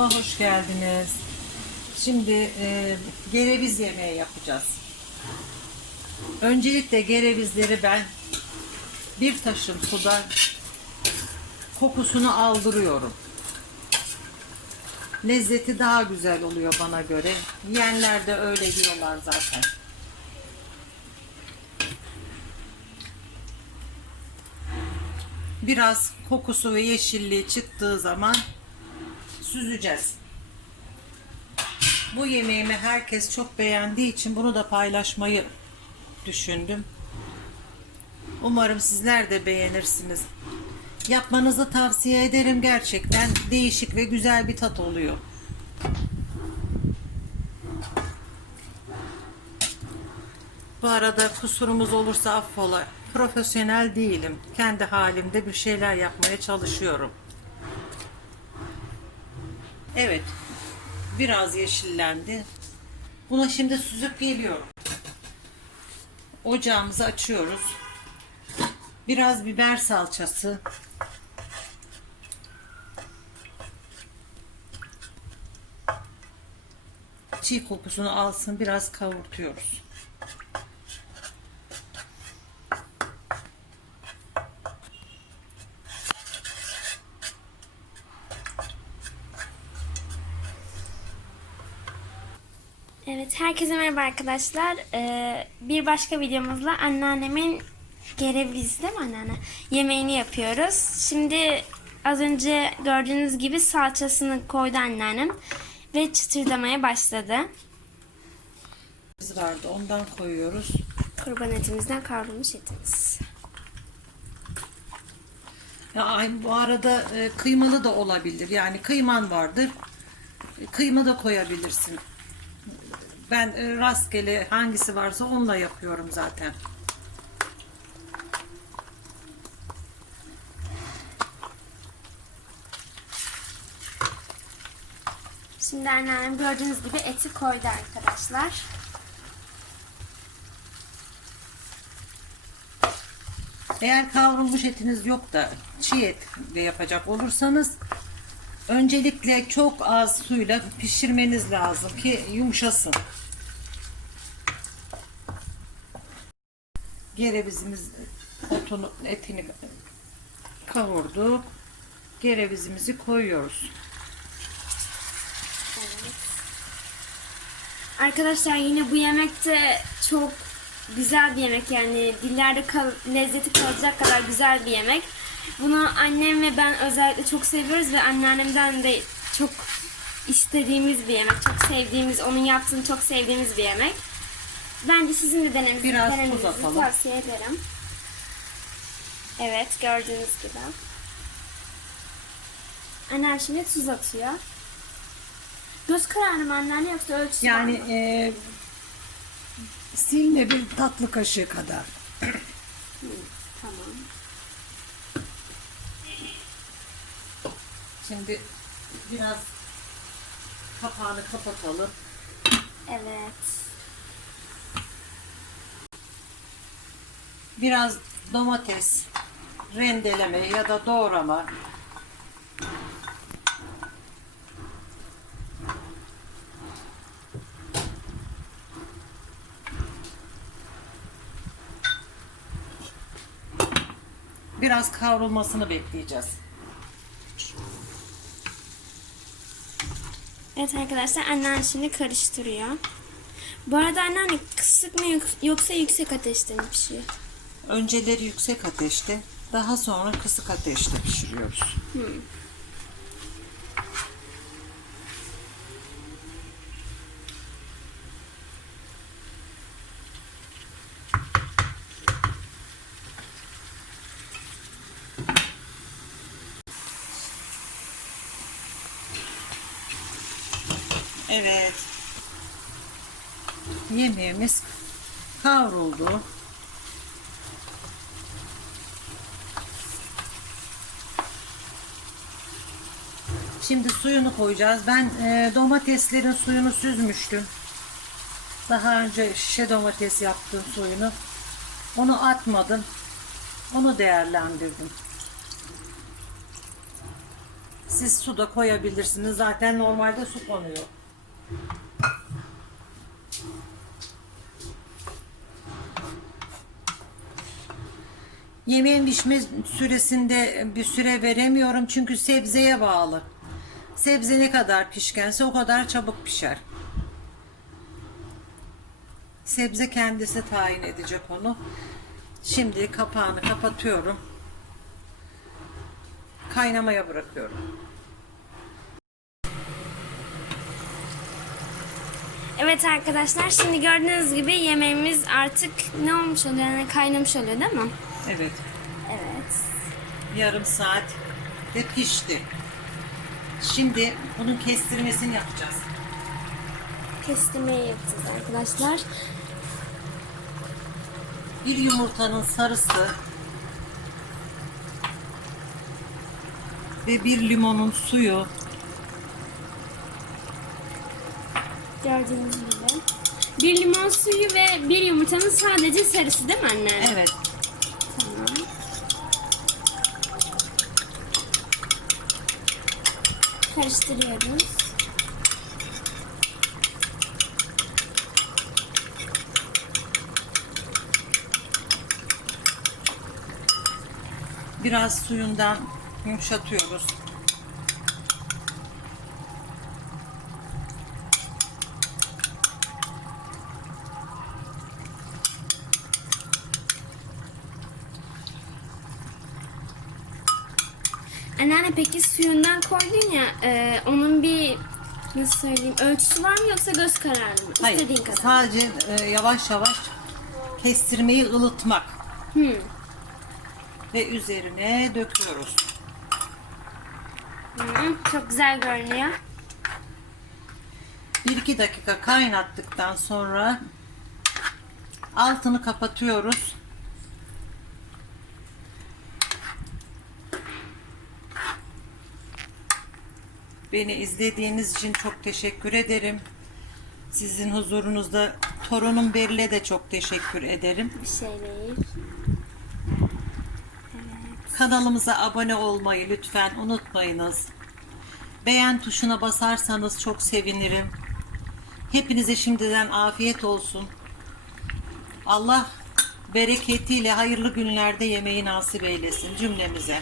Kanalıma hoş geldiniz. Şimdi e, gereviz yemeği yapacağız. Öncelikle gerevizleri ben bir taşım suda kokusunu aldırıyorum. Lezzeti daha güzel oluyor bana göre. Yiyenler de öyle diyorlar zaten. Biraz kokusu ve yeşilliği çıktığı zaman süzeceğiz. Bu yemeğimi herkes çok beğendiği için bunu da paylaşmayı düşündüm. Umarım sizler de beğenirsiniz. Yapmanızı tavsiye ederim gerçekten değişik ve güzel bir tat oluyor. Bu arada kusurumuz olursa affola. Profesyonel değilim. Kendi halimde bir şeyler yapmaya çalışıyorum. Evet. Biraz yeşillendi. Buna şimdi süzüp geliyorum. Ocağımızı açıyoruz. Biraz biber salçası. Çiğ kokusunu alsın biraz kavurtuyoruz. Evet, herkese merhaba arkadaşlar. Ee, bir başka videomuzla anneannemin gereviz değil mi anneanne? Yemeğini yapıyoruz. Şimdi az önce gördüğünüz gibi salçasını koydu anneannem ve çıtırdamaya başladı. Vardı ondan koyuyoruz. Kurban etimizden kavrulmuş etimiz. Ya ay- bu arada e, kıymalı da olabilir. Yani kıyman vardır. E, Kıyma da koyabilirsin. Ben e, rastgele hangisi varsa onunla yapıyorum zaten. Şimdi anneannem gördüğünüz gibi eti koydu arkadaşlar. Eğer kavrulmuş etiniz yok da çiğ etle yapacak olursanız öncelikle çok az suyla pişirmeniz lazım ki yumuşasın. Gerevizimiz otunu, etini kavurduk. Gerevizimizi koyuyoruz. Arkadaşlar yine bu yemek de çok güzel bir yemek yani dillerde kal- lezzeti kalacak kadar güzel bir yemek. Bunu annem ve ben özellikle çok seviyoruz ve anneannemden de çok istediğimiz bir yemek. Çok sevdiğimiz, onun yaptığını çok sevdiğimiz bir yemek. Bence sizin de denemenizi, Biraz tuz denemenizi atalım. tavsiye ederim. Evet gördüğünüz gibi. Annem şimdi tuz atıyor. Göz kararı mı anneanne yoksa ölçüsü var Yani mı? e, silme bir tatlı kaşığı kadar. Şimdi biraz kapağını kapatalım. Evet. Biraz domates rendeleme ya da doğrama. Biraz kavrulmasını bekleyeceğiz. Evet arkadaşlar anneanne şimdi karıştırıyor. Bu arada anneanne kısık mı yok- yoksa yüksek ateşte mi pişiyor? Önceleri yüksek ateşte, daha sonra kısık ateşte pişiriyoruz. Evet. Yemeğimiz kavruldu. Şimdi suyunu koyacağız. Ben e, domateslerin suyunu süzmüştüm. Daha önce şişe domates yaptım suyunu. Onu atmadım. Onu değerlendirdim. Siz su da koyabilirsiniz. Zaten normalde su konuyor. Yemeğin pişme süresinde bir süre veremiyorum çünkü sebzeye bağlı. Sebze ne kadar pişkense o kadar çabuk pişer. Sebze kendisi tayin edecek onu. Şimdi kapağını kapatıyorum. Kaynamaya bırakıyorum. Evet arkadaşlar şimdi gördüğünüz gibi yemeğimiz artık ne olmuş oluyor yani kaynamış oluyor değil mi? Evet. Evet. Yarım saat de pişti. Şimdi bunun kestirmesini yapacağız. Kestirmeyi yapacağız arkadaşlar. Bir yumurtanın sarısı ve bir limonun suyu Gördüğünüz gibi. Bir limon suyu ve bir yumurtanın sadece sarısı değil mi anne? evet Tamam. Karıştırıyoruz. biraz suyundan yumuşatıyoruz. Anneanne peki suyundan koydun ya e, onun bir nasıl söyleyeyim ölçüsü var mı yoksa göz kararı mı? Hayır, İstediğin kadar. sadece e, yavaş yavaş kestirmeyi ılıtmak Hmm. ve üzerine döküyoruz. Hı, çok güzel görünüyor. 1-2 dakika kaynattıktan sonra altını kapatıyoruz. Beni izlediğiniz için çok teşekkür ederim. Sizin huzurunuzda torunum Beril'e de çok teşekkür ederim. Bir şey değil. Kanalımıza abone olmayı lütfen unutmayınız. Beğen tuşuna basarsanız çok sevinirim. Hepinize şimdiden afiyet olsun. Allah bereketiyle hayırlı günlerde yemeği nasip eylesin cümlemize.